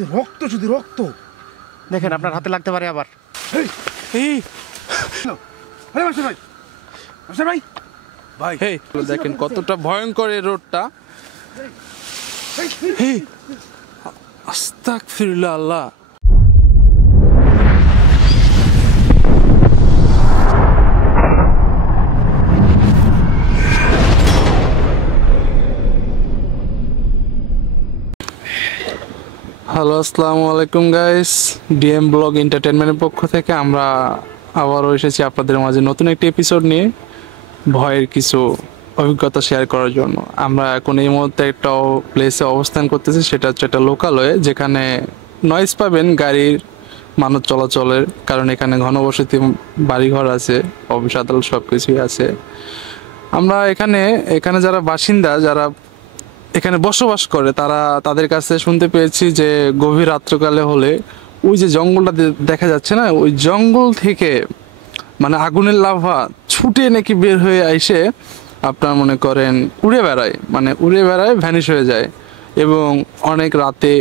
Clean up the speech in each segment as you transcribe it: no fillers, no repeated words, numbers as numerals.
রক্ত শুধু রক্ত। দেখেন আপনার হাতে লাগতে পারে আবার। দেখেন কতটা ভয়ঙ্কর এই রোডটা। আস্তাগফিরুল্লাহ আল্লাহ। হ্যালো, আসসালামু আলাইকুম গাইস। ডিএম ব্লগ এন্টারটেনমেন্টের পক্ষ থেকে আমরা আবারও এসেছি আপনাদের মাঝে নতুন একটি এপিসোড নিয়ে, ভয়ের কিছু অভিজ্ঞতা শেয়ার করার জন্য। আমরা এখন এই মুহূর্তে একটা প্লেসে অবস্থান করতেছি, সেটা হচ্ছে একটা লোকালয়ে, যেখানে নয়েজ পাবেন গাড়ির, মানুষ চলাচলের, কারণ এখানে ঘনবসতি বাড়িঘর আছে, অফিস আদালত সব কিছুই আছে। আমরা এখানে যারা বাসিন্দা, যারা এখানে বসবাস করে, তাদের কাছে শুনতে পেয়েছি যে গভীর রাত্রকালে হলে ওই যে জঙ্গলটা দেখা যাচ্ছে না, ওই জঙ্গল থেকে মানে আগুনের লাভা ছুটে নাকি বের হয়ে এসে আপনার মনে করেন উড়ে বেড়ায়, ভ্যানিশ হয়ে যায়। এবং অনেক রাতে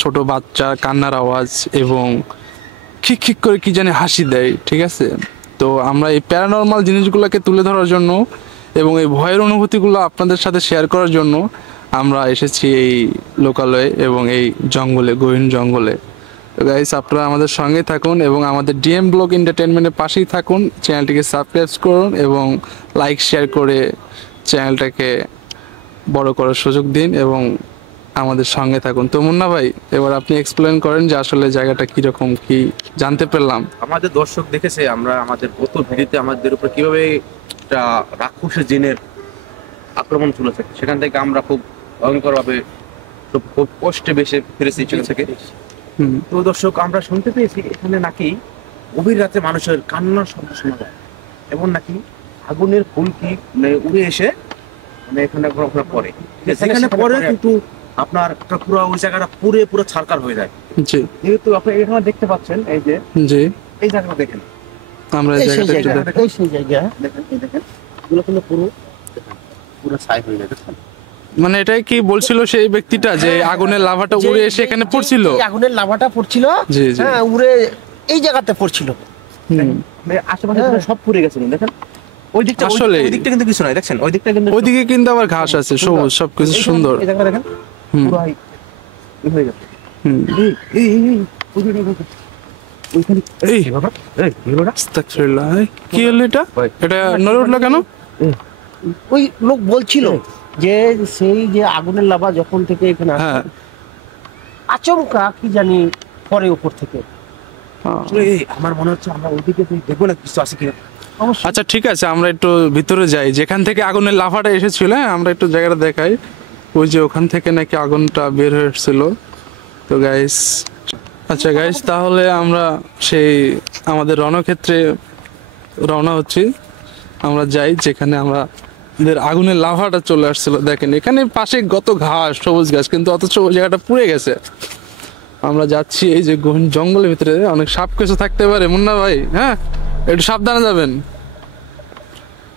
ছোট বাচ্চা কান্নার আওয়াজ এবং খিক খিক করে কি জানি হাসি দেয়, ঠিক আছে। তো আমরা এই প্যারানর্মাল জিনিসগুলোকে তুলে ধরার জন্য এবং এই ভয়ের অনুভূতিগুলো আপনাদের সাথে শেয়ার করার জন্য আমরা এসেছি এই লোকালয়ে এবং এই জঙ্গলে, গহীন জঙ্গলে। তো গাইস, আপনারা আমাদের সঙ্গে থাকুন এবং আমাদের ডিএম ব্লগ এন্টারটেনমেন্টের পাশেই থাকুন। চ্যানেলটিকে সাবস্ক্রাইব করুন এবং লাইক শেয়ার করে চ্যানেলটাকে বড় করার সুযোগ দিন এবং আমাদের সঙ্গে থাকুন। তো মুন্না ভাই, এবার আপনি এক্সপ্লেন করেন যে আসলে জায়গাটা কিরকম, কি জানতে পারলাম। আমাদের দর্শক দেখেছে আমরা আমাদের গত ভিডিওতে আমাদের উপর কিভাবে একটা রাক্ষসের জিনের আক্রমণ চলেছে, সেখান থেকে আমরা খুব ভয়ঙ্কর ভাবে খুব কষ্টে বেশি ফিরেছি সেখান থেকে। তো দর্শক, আমরা শুনতে পেয়েছি এখানে নাকি গভীর রাতে মানুষের কান্নার শব্দ শোনা যায় এবং নাকি আগুনের ফুলকি উড়ে এসে এখানে পড়ে, সেখানে পরে কিন্তু আপনার পুরো ওই জায়গাটা পুরো ছারকার হয়ে যায়। জি, যেহেতু আপনি এখানে দেখতে পাচ্ছেন, এই যে জি এই জায়গাটা দেখেন, আমরা এই জায়গাটা দেখেন, দেখেন এগুলো কিন্তু পুরো ছাই হয়ে যায়। দেখেন, মানে এটাই কি বলছিল সেই ব্যক্তিটা যে আগুনের লাভাটা উড়ে এসে এখানে পড়ছিল, আগুনের লাভাটা পড়ছিল, জি জি, হ্যাঁ, উড়ে এই জায়গাতে পড়ছিল। আশেপাশে সব পুড়ে গেছিল। দেখেন ওই দিকটা, আসলে ওই দিকটা কিন্তু কিছু নাই, দেখছেন ওই দিকটা কিন্তু, ওইদিকে কিন্তু আবার ঘাস আছে, সবুজ, সবকিছু সুন্দর। এই জায়গাটা দেখেন পুরো হয়ে গেছে। কি হলো এটা? এটা নড়ে উঠলো কেন? ওই লোক বলছিল যে সেই যে আগুনের লাভা যখন থেকে এখানে আচমকা কি জানি পরে উপর থেকে। আমার মনে হচ্ছে আমরা ওইদিকে দেখবো না কিছু আছে কিনা। আচ্ছা ঠিক আছে, আমরা একটু ভিতরে যাই, যেখান থেকে আগুনের লাভাটা এসেছিল। আমরা একটু জায়গাটা দেখাই। ওই যে ওখান থেকে নাকি আগুনটা বের হয়ে এসেছিল। তো গাইস, আচ্ছা গাইস, তাহলে আমরা সেই আমাদের রণক্ষেত্রে রওনা হচ্ছি। আমরা যাই যেখানে আমাদের আগুনের লাভাটা চলে আসছিল। দেখেন এখানে পাশে কত ঘাস, সবুজ ঘাস, কিন্তু অথচ ওই জায়গাটা পুড়ে গেছে। আমরা যাচ্ছি এই যে গহীন জঙ্গলের ভিতরে, অনেক সাপ কিছু থাকতে পারে মুন্না ভাই, হ্যাঁ একটু সাবধানে যাবেন,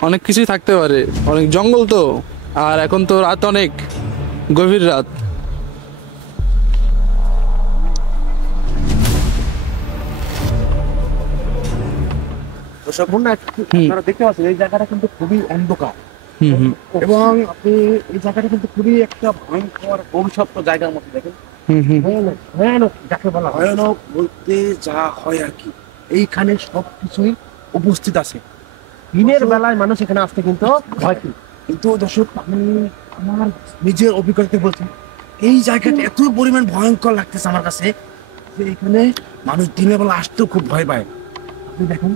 অনেক কিছুই থাকতে পারে, অনেক জঙ্গল তো। আর এখন তো রাত, অনেক গভীর রাত। আপনারা দেখতে পাচ্ছেন এই জায়গাটা কিন্তু খুবই অন্ধকার এবং আপনি এই জায়গাটা কিন্তু খুবই একটা ভয়ঙ্কর অভিশপ্ত জায়গার মতো। দেখেন ভয়ানক, যাকে বলা ভয়ানক বলতে যা হয় আর কি, এইখানে সবকিছুই উপস্থিত আছে। দিনের বেলায় মানুষ এখানে আসতে কিন্তু ভয় কি, কিন্তু দর্শক, আমি আমার নিজের অভিজ্ঞতা বলছি, এই জায়গাটা এত পরিমাণ ভয়ঙ্কর লাগতেছে আমার কাছে যে এখানে মানুষ দিনের বেলা আসতেও খুব ভয় পায়। আপনি দেখেন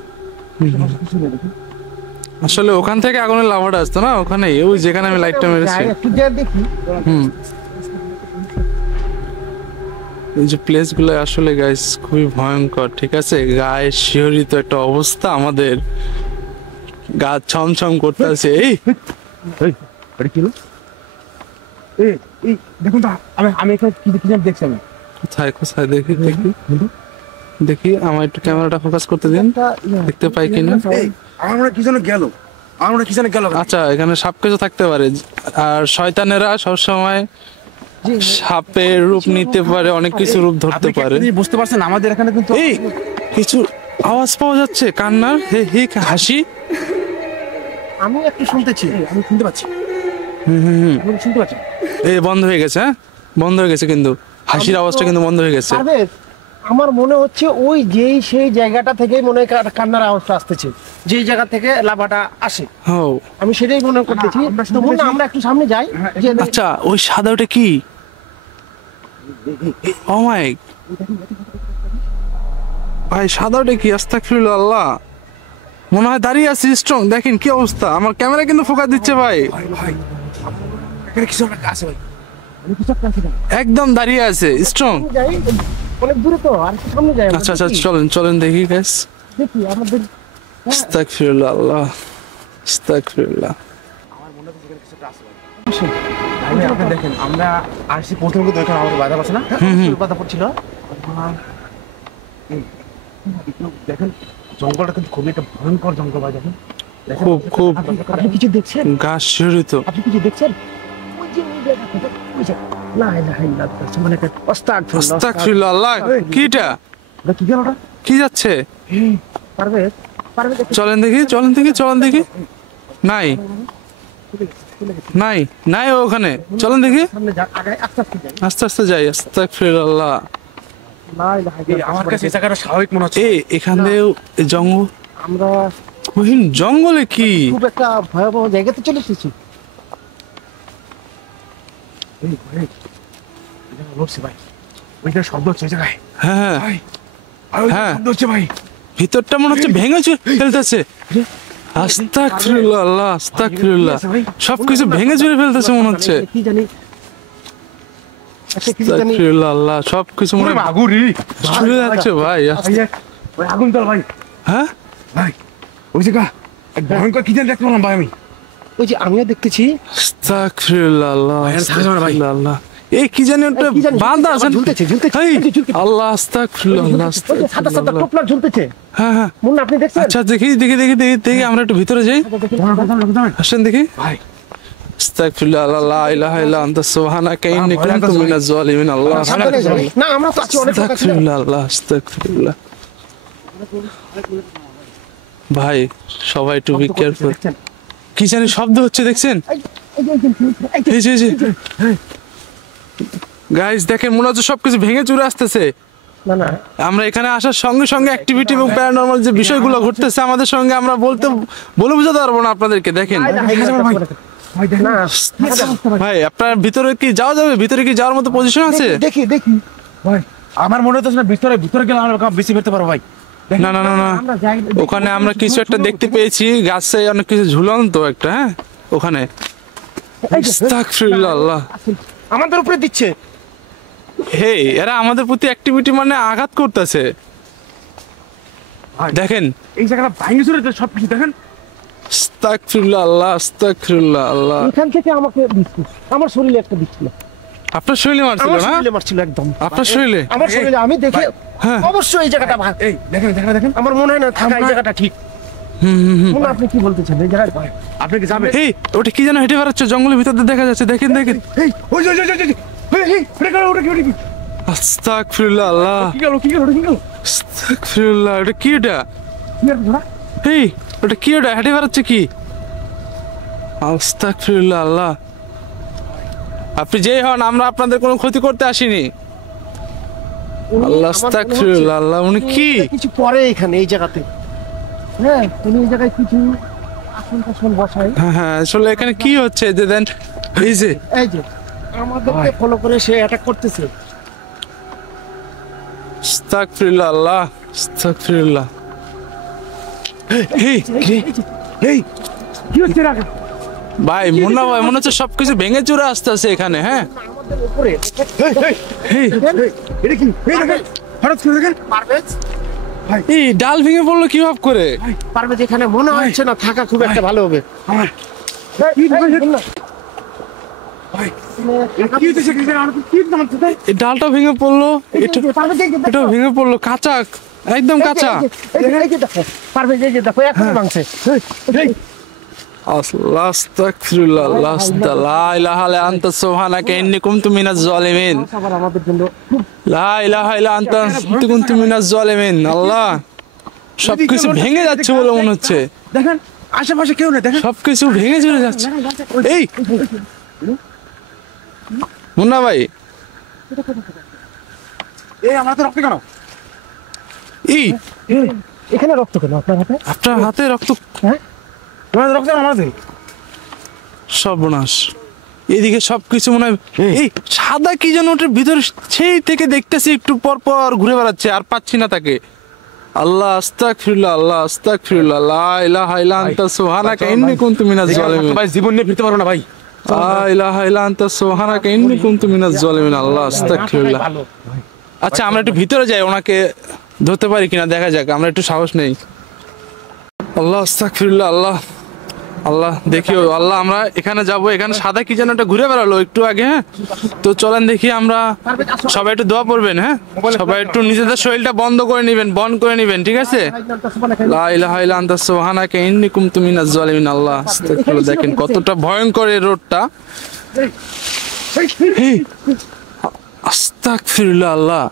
আসলে ওখান থেকে আগুনের লাভাটা আসতো না, ওখানে ওই যেখানে আমি লাইটটা মেরেছি। দেখি এই যে প্লেস গুলো আসলে গাইস খুবই ভয়ঙ্কর, ঠিক আছে। গায়ে শিহরিত একটা অবস্থা, আমাদের গা ছমছম করতে আছে। দেখুন তো, আমি এখানে কি দেখছি, আমি কোথায় কোথায় দেখি দেখি দেখি, আমার একটু ক্যামেরাটা ফোকাস করতে দিন, দেখতে পাই কিনা। আমরা কি যেন গেল, আমরা কি যেন গেল। আচ্ছা, এখানে সব কিছু থাকতে পারে, আর শয়তানেরা সবসময় সাপের রূপ নিতে পারে, অনেক কিছু রূপ ধরতে আপনি কি পারে। একটা জিনিস বুঝতে পারছেন, আমাদের এখানে কিন্তু এই কিছু আওয়াজ পাওয়া যাচ্ছে, কান্নার, হে হে হাসি। আমি একটু শুনতেছি, আমি শুনতে পাচ্ছি, আমি শুনতে পাচ্ছি। এই বন্ধ হয়ে গেছে, হ্যাঁ বন্ধ হয়ে গেছে, কিন্তু হাসির আওয়াজটা কিন্তু বন্ধ হয়ে গেছে। পারভেজ, আমার মনে হচ্ছে ওই যেই সেই জায়গাটা থেকেই মনে হয় কান্নার আওয়াজটা আসতেছে, যেই জায়গা থেকে লাভাটা আসে, ও আমি সেটাই মনে করতেছি। তো মুন্না, আমরা একটু সামনে যাই। যে আচ্ছা, ওই সাদা ওটা কি? ও মাই ভাই, সাদা ওটা কি? আস্তাগফিরুল্লাহ, আল্লাহ, মনে হয় দাঁড়িয়ে আছে স্ট্রং। দেখেন কি অবস্থা, আমার ক্যামেরা কিন্তু ফোকাস দিচ্ছে ভাই। এখানে কিছু একটা আছে ভাই। একদম দাঁড়িয়ে আছে স্ট্রং। যাই, অনেক দূরে তো, আর একটু সামনে যাই। আচ্ছা আচ্ছা, চলেন চলেন দেখি গাইস। দেখি আমাদের আস্তাগফিরুল্লাহ, আল্লাহ, আস্তাগফিরুল্লাহ। ভাই, আপনি দেখেন, আমরা আসছি প্রথমে কিন্তু এখানে আমাদের বাধা আছে না, কথা পড়ছিল। দেখেন জঙ্গলটা কিন্তু খুবই একটা ভয়ঙ্কর জঙ্গল ভাই। দেখেন খুব খুব আপনি কিছু দেখছেন? গাছ শিহরিত। আপনি কিছু দেখছেন? ওই যে ওই জায়গাটা, ওই যে লা ইলাহা ইল্লাল্লাহ, মানে একটা আস্তাগফিরুল্লাহ, আল্লাহ, কি এটা? কি গেল ওটা? কি যাচ্ছে? পারভেজ, পারভেজ একটু চলেন দেখি, চলেন দেখি, চলেন দেখি। নাই নাই নাই ওখানে, চলেন দেখি। সামনে যা, আগে আস্তে আস্তে যাই। আস্তে আস্তে যাই। আস্তাগফিরুল্লাহ। লা ইলাহা এই ইল্লাল্লাহ। আমার কাছে এই জায়গাটা স্বাভাবিক মনে হচ্ছে। এখান দিয়ে জঙ্গল, আমরা ওই জঙ্গলে কি? খুব একটা ভয়াবহ জায়গাতে চলে এসেছি। লড়ছে ভাই, ওইটা শব্দ হচ্ছে ওই জায়গায় হ্যাঁ ভাই। আর ওই হ্যাঁ। শব্দ হচ্ছে ভাই। ভিতরটা মনে হচ্ছে ভেঙে ফেলতেছে। আস্তাগফিরুল্লাহ, আল্লাহ, আস্তাগফিরুল্লাহ, সবকিছু ভেঙে চুরে ফেলতেছে মনে হচ্ছে। কি জানি, একটা কি জানি। আস্তাগফিরুল্লাহ, আল্লাহ, সবকিছু মনে হয় আগুরি ছুড়ে যাচ্ছে ভাই। ওই আগুন তল ভাই। হ্যাঁ ভাই ওই জায়গা এক ভয়ঙ্কর কি জানি দেখতে পেলাম ভাই আমি। ওই যে আমিও দেখতেছি। আস্তাগফিরুল্লাহ, আল্লাহ, ভাই, আর থাকা যাবে না ভাই। আস্তাগফিরুল্লাহ, আল্লাহ। এই কি জানি ওটা কি জানি, বাঁধা আছে। ঝুলতেছে, ঝুলতেছে, এই, ওই যে ঝুলতেছে। আল্লাহ, আস্তাগফিরুল্লাহ, আল্লাহ, ওই যে সাদা সাদা আস্তাগফিরুল্লাহ। টোপলা ঝুলতেছে। হ্যাঁ হ্যাঁ, মুন্না, আপনি দেখছেন? আচ্ছা দেখি দেখি দেখি দেখি দেখি, আমরা একটু ভিতরে যাই। আসেন দেখি। ভাই আস্তাগফিরুল্লাহ, আল্লাহ, লা ইলাহা ইল্লা আনতা সুবহানাকা ইন্নী কুনতু মিনাজ জালিমিন। আল্লাহ, সাবধানে যাই। না, আমরা তো আছি, অনেক লোক আছে। আস্তাগফিরুল্লাহ, আল্লাহ, আস্তাগফিরুল্লাহ। ভাই সবাই একটু বি কেয়ারফুল। দেখছেন? কি জানি শব্দ হচ্ছে, দেখছেন? এই যে গাইস দেখেন, মনে হচ্ছে সবকিছু ভেঙে চুরে আসতেছে। না না, আমরা এখানে আসার সঙ্গে সঙ্গে অ্যাক্টিভিটি এবং প্যারানরমাল যে বিষয়গুলো ঘটতেছে আমাদের সঙ্গে, আমরা বলে বোঝাতে পারবো না আপনাদেরকে। দেখেন না, ভাই, আপনার ভিতরে কি যাওয়া যাবে? ভিতরে কি যাওয়ার মতো পজিশন আছে? দেখি দেখি। ভাই আমার মনে হচ্ছে না ভিতরে ভিতরে গেলে আমরা বেশি ফেলতে পারবো ভাই। না না না না, আমরা যাই। ওখানে আমরা কিছু একটা দেখতে পেয়েছি, গাছে অনেক কিছু ঝুলন্ত একটা। হ্যাঁ ওখানে। আস্তাগফিরুল্লাহ, আল্লাহ। আমাদের উপরে দিচ্ছে। হে, এরা আমাদের প্রতি অ্যাক্টিভিটি মানে আঘাত করতেছে। দেখেন এই জায়গাটা ভাঙে চুরে সব কিছু দেখেন। আস্তাগফিরুল্লাহ, আল্লাহ, আস্তাগফিরুল্লাহ, আল্লাহ। এখান থেকে আমাকে দিচ্ছে, আমার শরীরে একটা দিচ্ছিল। আপনার শরীরে মারছিল আমার না? শরীরে মারছিল একদম। আপনার শরীরে? আমার শরীরে, আমি দেখে হ্যাঁ। অবশ্যই এই জায়গাটা ভাগ। এই দেখেন জায়গাটা দেখেন। আমার মনে হয় না থাকা এই জায়গাটা ঠিক। মুন্না, আপনি কি বলতেছেন? এই জায়গায় আপনি কি যাবেন? এই ওটা কি যেন হেঁটে বেড়াচ্ছে জঙ্গলের ভিতর দিয়ে, দেখা যাচ্ছে। দেখেন দেখেন। এই ওই ওই ওই এই ওটা গেল, ওটা কি আস্তাগফিরুল্লাহ, আল্লাহ, কি গেল কি গেল কি গেল? আস্তাগফিরুল্লাহ। এটা কি ওটা? কি আর ধরা? এই ওটা কি ওটা হেঁটে বেড়াচ্ছে কি? আস্তাগফিরুল্লাহ, আল্লাহ। আপনি যেই হন, আমরা আপনাদের কোনো ক্ষতি করতে আসিনি। আল্লাহ, আস্তাগফিরুল্লাহ, আল্লাহ। উনি কি? কিছু পরে এখানে এই জায়গাতে। হ্যাঁ, উনি এই জায়গায় কিছু আসন টাসন বসায়। হ্যাঁ হ্যাঁ, আসলে এখানে কি হচ্ছে যে দেন, এই যে এই যে আমাদেরকে ফলো করে সে অ্যাটাক করতেছে। আস্তাগফিরুল্লাহ, আল্লাহ, আস্তাগফিরুল্লাহ। এই এই কি হচ্ছে রে? ভাই, মুন্না ভাই, মনে হচ্ছে সবকিছু ভেঙে চুরে আসতেছে এখানে। হ্যাঁ আমাদের উপরে এই এটা কি? এই দেখেন হঠাৎ করে দেখেন। পারভেজ, এই ডাল ভেঙে পড়লো কিভাবে করে? পারভেজ, এখানে মনে হচ্ছে না থাকা খুব একটা ভালো হবে। আমার কি ভাই, মুন্না, ভাই কি হচ্ছে কি জানেন? আর কি জানতে চাই? এই ডালটা ভেঙে পড়লো, এটা পারভেজ, এই যে দেখো। এটাও ভেঙে পড়লো, কাঁচা, একদম কাঁচা। এই যে দেখো, পারভেজ, এই যে দেখো, এখনো ভাঙছে। আল্লাহ আস্তাগফিরুল্লাহ আল্লাহ লা ইলাহা ইল্লা আনতা সুবহানাকা ইন্নী কুনতু মিনাজ জালিমিন আবার আমাদের জন্য লা ইলাহা ইল্লা আনতা কুনতু মিনাজ জালিমিন আল্লাহ সবকিছু ভেঙে যাচ্ছে বলে মনে হচ্ছে দেখেন আশেপাশে কেউ নেই, দেখেন সবকিছু ভেঙে চলে যাচ্ছে এই মুন্না ভাই এই আমরা তো রক্ত কেন? এই এখানে রক্ত কেন আপনার হাতে? আপনার হাতে রক্ত হ্যাঁ তোমাদের রক্ত কেন আমাদের? সর্বনাশ এদিকে সবকিছু মনে হয় এই সাদা কি যেন ওটার ভিতরে সেই থেকে দেখতেছি একটু পর পর ঘুরে বেড়াচ্ছে আর পাচ্ছি না তাকে আল্লাহ আস্তাগফিরুল্লাহ আল্লাহ আস্তাগফিরুল্লাহ লা ইলাহা ইল্লা আনতা সুবহানাকা ইন্নী কুনতু মিনাজ জালিমিন ভাই জীবন নিয়ে ফিরতে পারবো না ভাই। লা ইলাহা ইল্লা আনতা সুবহানাকা ইন্নী কুনতু মিনাজ জালিমিন আল্লাহ আস্তাগফিরুল্লাহ আচ্ছা আমরা একটু ভিতরে যাই ওনাকে ধরতে পারি কিনা দেখা যাক আমরা একটু সাহস নেই আল্লাহ আস্তাগফিরুল্লাহ আল্লাহ আল্লাহ দেখিও আল্লাহ আমরা এখানে যাব এখানে সাদা কি যেন একটা ঘুরে বেড়ালো একটু আগে হ্যাঁ তো চলেন দেখি আমরা সবাই একটু দোয়া পড়বেন হ্যাঁ সবাই একটু নিজেদের শরীরটা বন্ধ করে নেবেন ঠিক আছে লা ইলাহা ইল্লা আনতা সুবহানাকা ইন্নী কুনতু মিনাজ জালিমিন আল্লাহ আস্তাগফিরুল্লাহ দেখেন কতটা ভয়ঙ্কর এই রোডটা এই, আস্তাগফিরুল্লাহ আল্লাহ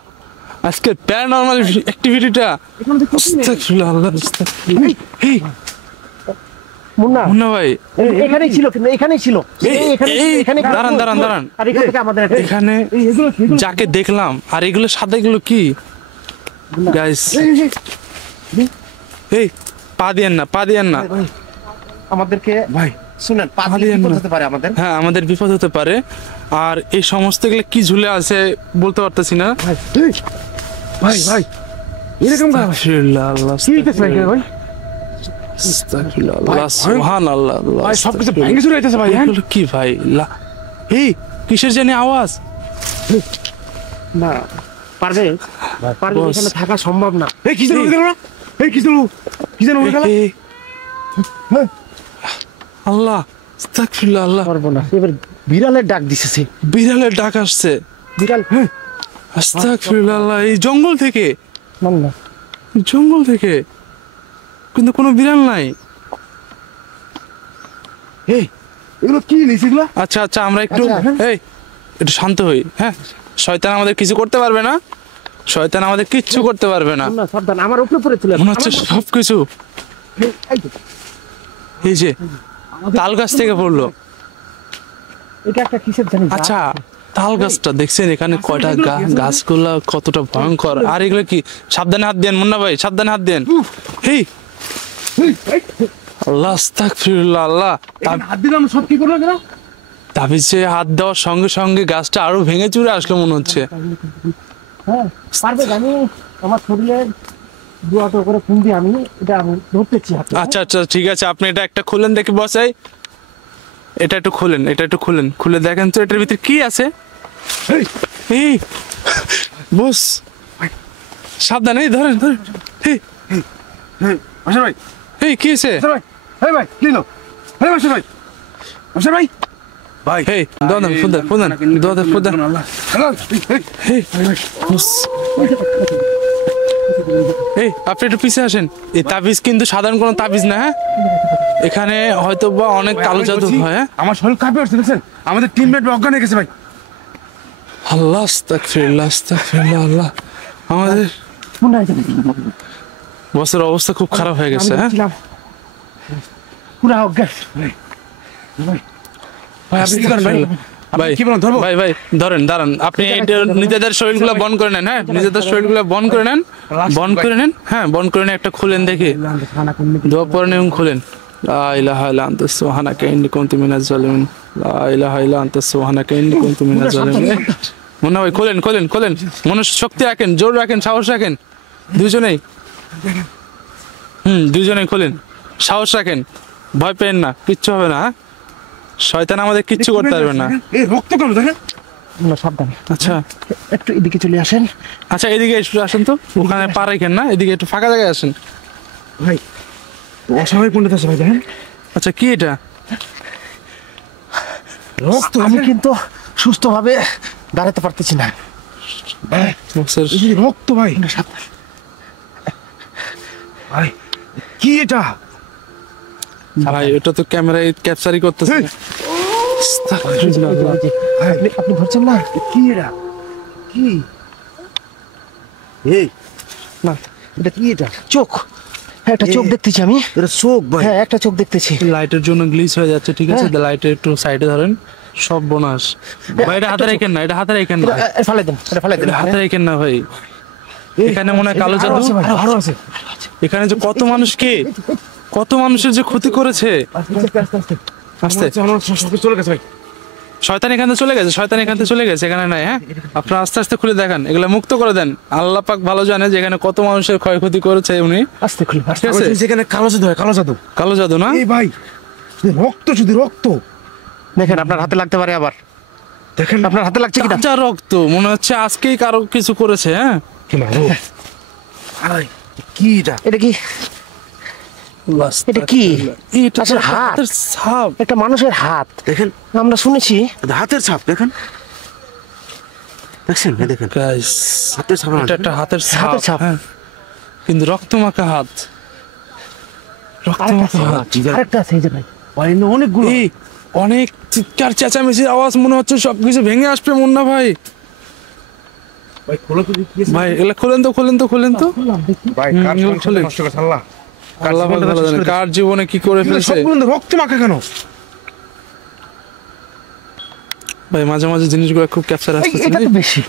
আজকে প্যারানরমাল অ্যাক্টিভিটিটা আস্তাগফিরুল্লাহ আল্লাহ আস্তাগফিরুল্লাহ এই মুন্না মুন্না ভাই এখানেই ছিল, কিন্তু এখানেই ছিল এখানে দাঁড়ান আর এখান থেকে আমাদের একটা এখানে যাকে দেখলাম আর এগুলো সাদা এগুলো কি গাইস এই পা দিয়েন না আমাদেরকে ভাই শুনেন পাঁচদিন হারিয়ে বিপদ না। হতে পারে আমাদের। হ্যাঁ আমাদের বিপদ হতে পারে আর এই সমস্ত গুলো কি ঝুলে আছে বলতে পারতেছি না ভাই ভাই এরকম ভাই আস্তাগফিরুল্লাহ আল্লাহ কি হইতেছে ভাই এখানে ভাই? আস্তাগফিরুল্লাহ আল্লাহ সুবহানাল্লাহ আল্লাহ ভাই সবকিছু ভেঙে চুরে যাইতেছে ভাই। হ্যাঁ এগুলো কি ভাই এই কিসের জানি আওয়াজ না পারবে বস। এখানে থাকা সম্ভব না। এই কি যেন হয়ে গেল না? এই কি যেন হয়ে গেল? এই, আল্লাহ আস্তাগফিরুল্লাহ আল্লাহ পারবো না, এবার বিড়ালের ডাক দিছে। বিড়ালের ডাক আসছে বিড়াল আস্তাগফিরুল্লাহ আল্লাহ এই জঙ্গল থেকে না কিন্তু কোনো বিড়াল নাই এই এগুলো কি নিছে এগুলো? আচ্ছা আমরা একটু আচ্ছা, এই একটু শান্ত হই হ্যাঁ শয়তান আমাদের কিছু করতে পারবে না কিচ্ছু করতে পারবে না না সাবধান, আমার উপরে পড়ে তুলে মনে হচ্ছে সবকিছু এই যে তাল গাছ থেকে পড়লো এটা একটা কিসের জানি গাছ। আচ্ছা তাল গাছটা দেখছেন এখানে কয়টা গাছগুলা কতটা ভয়ঙ্কর আর এগুলো কি সাবধানে হাত দেন মুন্না ভাই সাবধানে হাত দেন এই আল্লাহ আস্তাগফিরুল্লাহ আল্লাহ এখানে হাত দিলাম সব কি করলো কেন? তাবিজে হাত দেওয়ার সঙ্গে সঙ্গে গাছটা আরো ভেঙে চুরে আসলো মনে হচ্ছে হ্যাঁ পারবে, আমি আমার শরীরে দুয়াটো করে ফোন দিয়ে আমি ধরতেছি হাতে। আচ্ছা ঠিক আছে আপনি এটা একটা খুলেন দেখি বসাই এটা একটু খুলেন খুলে দেখেন তো এটার ভিতরে কি আছে এই বস সাবধানে এই ধরেন এই মাস্টার ভাই, এই কি আছে মাস্টার ভাই, এই ভাই কি হলো? এই মাস্টার ভাই, ভাই এই দাদা ফুদান আল্লাহ হ্যালো এই বস এই আপনি একটু পিছিয়ে আসেন এই তাবিজ কিন্তু সাধারণ কোনো তাবিজ না হ্যাঁ এখানে হয়তো বা অনেক কালো জাদু হয় হ্যাঁ আমার শরীর কাঁপে উঠছে দেখছেন? আমাদের টিমমেট অজ্ঞান হয়ে গেছে ভাই। আল্লাহ আস্তাগফিরুল্লাহ আল্লাহ আমাদের মনে হয় জানি বসের অবস্থা খুব খারাপ হয়ে গেছে হ্যাঁ পুরা অজ্ঞান। ভাই আপনি কি করেন ভাই? ভাই কি বলেন ধরবো? ভাই দাঁড়ান আপনি নিজেদের শরীরগুলো বন্ধ করে নেন হ্যাঁ নিজেদের শরীরগুলো বন্ধ করে নেন হ্যাঁ বন্ধ করে নেন একটা খুলেন দেখি দোয়া পড়েন এবং খুলেন লা ইলাহা ইল্লা আনতা সুবহানাকা ইন্নী কুনতু মিনাজ জালিমিন লা ইলাহা ইল্লা আনতা সুবহানাকা ইন্নী কুনতু মিনাজ জালিমিন মুন্না ভাই খোলেন মনে শক্তি রাখেন জোর রাখেন সাহস রাখেন দুজনেই দুজনেই খোলেন সাহস রাখেন ভয় পেন না কিচ্ছু হবে না হ্যাঁ শয়তান আমাদের কিচ্ছু করতে পারবে না এই রক্ত কেন দেখেন? না সাবধানে আচ্ছা একটু এদিকে চলে আসেন। আচ্ছা এদিকে একটু আসেন তো ওখানে পা রাখেন না এদিকে একটু ফাঁকা জায়গায় আসেন ভাই অস্বাভাবিক পণ্ডিত আছে ভাই দেখেন। আচ্ছা কি এটা রক্ত, আমি কিন্তু সুস্থভাবে দাঁড়াতে পারতেছি না। বক্সের এই যে রক্ত ভাই, ভাই কি এটা? ভাই এটা তো ক্যামেরায় ক্যাপচারই করতেছে। আপনি ধরছেন না? কি এটা? কি? এই না, এটা কি এটা? চোখ। হ্যাঁ, একটা চোখ দেখতেছি আমি। এটা চোখ ভাই। হ্যাঁ, একটা চোখ দেখতেছি। লাইটের জন্য গ্লিচ হয়ে যাচ্ছে, ঠিক আছে? লাইটের একটু সাইডে ধরেন, সব বোনাস। ভাই এটা হাতে রাখেন না, এটা হাতে রাখেন না, ফালাই দেন, এটা ফালাই দেন। এটা হাতে রাখেন না ভাই। এখানে মনে হয় কালো জাদু। আরো আছে। এখানে যে কত মানুষকে, কত মানুষের যে ক্ষতি করেছে। আস্তে চলে গেছে ভাই। শয়তান এখান থেকে চলে গেছে, শয়তান এখান থেকে চলে গেছে, এখানে নাই। হ্যাঁ, আপনারা আস্তে আস্তে খুলে দেখান, এগুলো মুক্ত করে দেন। আল্লাহ পাক ভালো জানে যে এখানে কত মানুষের ক্ষয়ক্ষতি করেছে উনি। আস্তে খুলে, আস্তে। ঠিক আছে? সেখানে কালো জাদু হয়, কালো জাদু। কালো জাদু না? এই ভাই রক্ত, শুধু রক্ত। দেখেন আপনার হাতে লাগতে পারে আবার। দেখেন আপনার হাতে লাগছে কিনা? তাজা রক্ত, মনে হচ্ছে আজকেই কারো কিছু করেছে। হ্যাঁ, ভাই কি এটা? এটা কি? এটা কি? এটা আসলে হাত। হাতের ছাপ। একটা মানুষের হাত। দেখেন আমরা শুনেছি। এটা হাতের ছাপ। দেখেন, দেখছেন? এই দেখেন গাইস, হাতের ছাপ। এটা একটা হাতের ছাপ। হাতের ছাপ। হ্যাঁ, কিন্তু রক্তমাখা হাত, রক্তমাখা হাত। আরেকটা আছে এই যে ভাই। ভাই না অনেকগুলো। এই অনেক চিৎকার চেঁচামেচির আওয়াজ, মনে হচ্ছে সবকিছু ভেঙে আসবে মুন্না ভাই। ভাই খোলো তো দেখি। ভাই এগুলা খোলেন তো, খোলেন তো, খোলেন তো। ভাই কার এগুলো সংসার খোলে। নষ্ট করে আল্লাহ। আল্লাহ ভালো জানে কার জীবনে কি করে ফেলছে। সবগুলো রক্ত মাখা কেন? ভাই মাঝে মাঝে জিনিসগুলো খুব ক্যাপচার আসতেছে। এটা তো বেশি।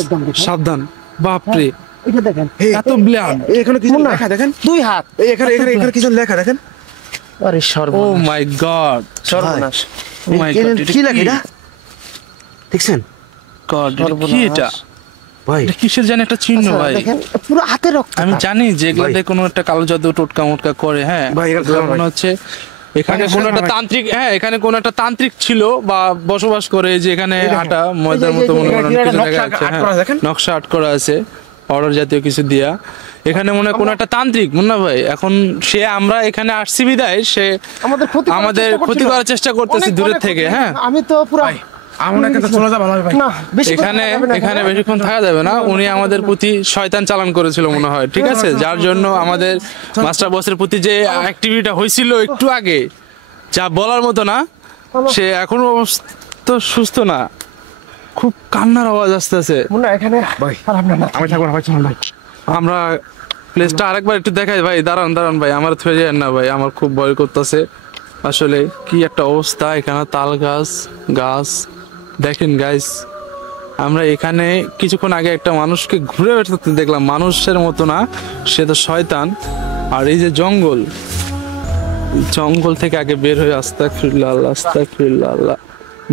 একদম দেখুন। সাবধান, বাপরে, এটা দেখেন। এত ব্লাড। এখানে কিছু মুন্না, লেখা দেখেন। দুই হাত। এই এখানে এখানে এখানে কিছু লেখা দেখেন। আরে ও সর্বনাশ, মাই গড, সর্বনাশ। ও মাই গড, কি লেখা এটা? দেখছেন গড, কি এটা? ভাই? এটা কিসের জানি একটা চিহ্ন আচ্ছা, ভাই। দেখেন পুরো হাতে রক্ত। আমি জানি যে এগুলাতে ভাই। কোনো একটা কালো জাদু টোটকা মোটকা করে। হ্যাঁ, ভাই, এগুলো এগুলো ভাই। মনে হচ্ছে এখানে ভাই, কোনো একটা ভাই। তান্ত্রিক, হ্যাঁ এখানে কোনো একটা তান্ত্রিক ছিল বা বসবাস করে, যে এখানে আটা ময়দার এই যে, মতো মনে এখানে করেন কি কিছু একটা দেখা নকশা যাচ্ছে। আট হ্যাঁ, করা দেখেন। নকশা আট করা আছে, অর্ডার জাতীয় কিছু দিয়া। এখানে মনে হয় কোনো একটা তান্ত্রিক, মুন্না ভাই। এখন সে, আমরা এখানে আসছি বিদায় সে আমাদের ক্ষতি করার চেষ্টা করতেছে দূরের থেকে। হ্যাঁ, আমি তো পুরো আমরা এখানে চলে যাবো ভালো হবে ভাই। না, বেশি এখানে বেশিক্ষণ থাকা যাবে না। উনি আমাদের প্রতি শয়তান চালান করেছিল মনে হয়, ঠিক আছে? যার জন্য আমাদের মাস্টার বসের প্রতি যে অ্যাক্টিভিটিটা হয়েছিল একটু আগে, যা বলার মতো না। সে এখনো অবস্থা সুস্থ না, খুব কান্নার আওয়াজ আসতেছে। মুন্না এখানে ভাই। আর আমরা না। আমি থাকবো না ভাই, চলুন ভাই। আমরা প্লেসটা আরেকবার একটু দেখাই ভাই। দাঁড়ান দাঁড়ান ভাই, আমার থুয়ে যান না ভাই, আমার খুব ভয় করতেছে। আসলে কি একটা অবস্থা এখানে, তাল গাছ গাছ। দেখেন গাইস, আমরা এখানে কিছুক্ষণ আগে একটা মানুষকে ঘুরে বেড়াতে দেখলাম, মানুষের মতো না, সে তো শয়তান। আর এই যে জঙ্গল, জঙ্গল থেকে আগে বের হয়ে আস্তাগফিরুল্লাহ আল্লাহ, আস্তাগফিরুল্লাহ আল্লাহ।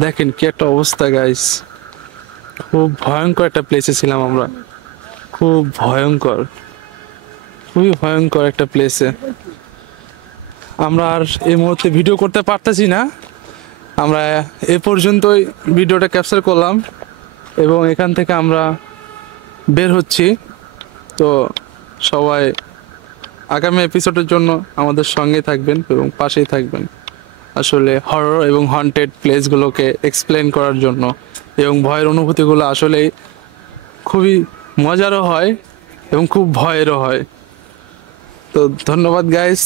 দেখেন কি একটা অবস্থা গাইস, খুব ভয়ঙ্কর একটা প্লেসে ছিলাম আমরা, খুব ভয়ঙ্কর, খুবই ভয়ঙ্কর একটা প্লেসে। আমরা আর এই মুহূর্তে ভিডিও করতে পারতেছি না, আমরা এ পর্যন্তই ভিডিওটা ক্যাপচার করলাম এবং এখান থেকে আমরা বের হচ্ছি। তো সবাই আগামী এপিসোডের জন্য আমাদের সঙ্গে থাকবেন এবং পাশেই থাকবেন, আসলে হরর এবং হন্টেড প্লেসগুলোকে এক্সপ্লেন করার জন্য। এবং ভয়ের অনুভূতিগুলো আসলেই খুবই মজারও হয় এবং খুব ভয়েরও হয়। তো ধন্যবাদ গাইস।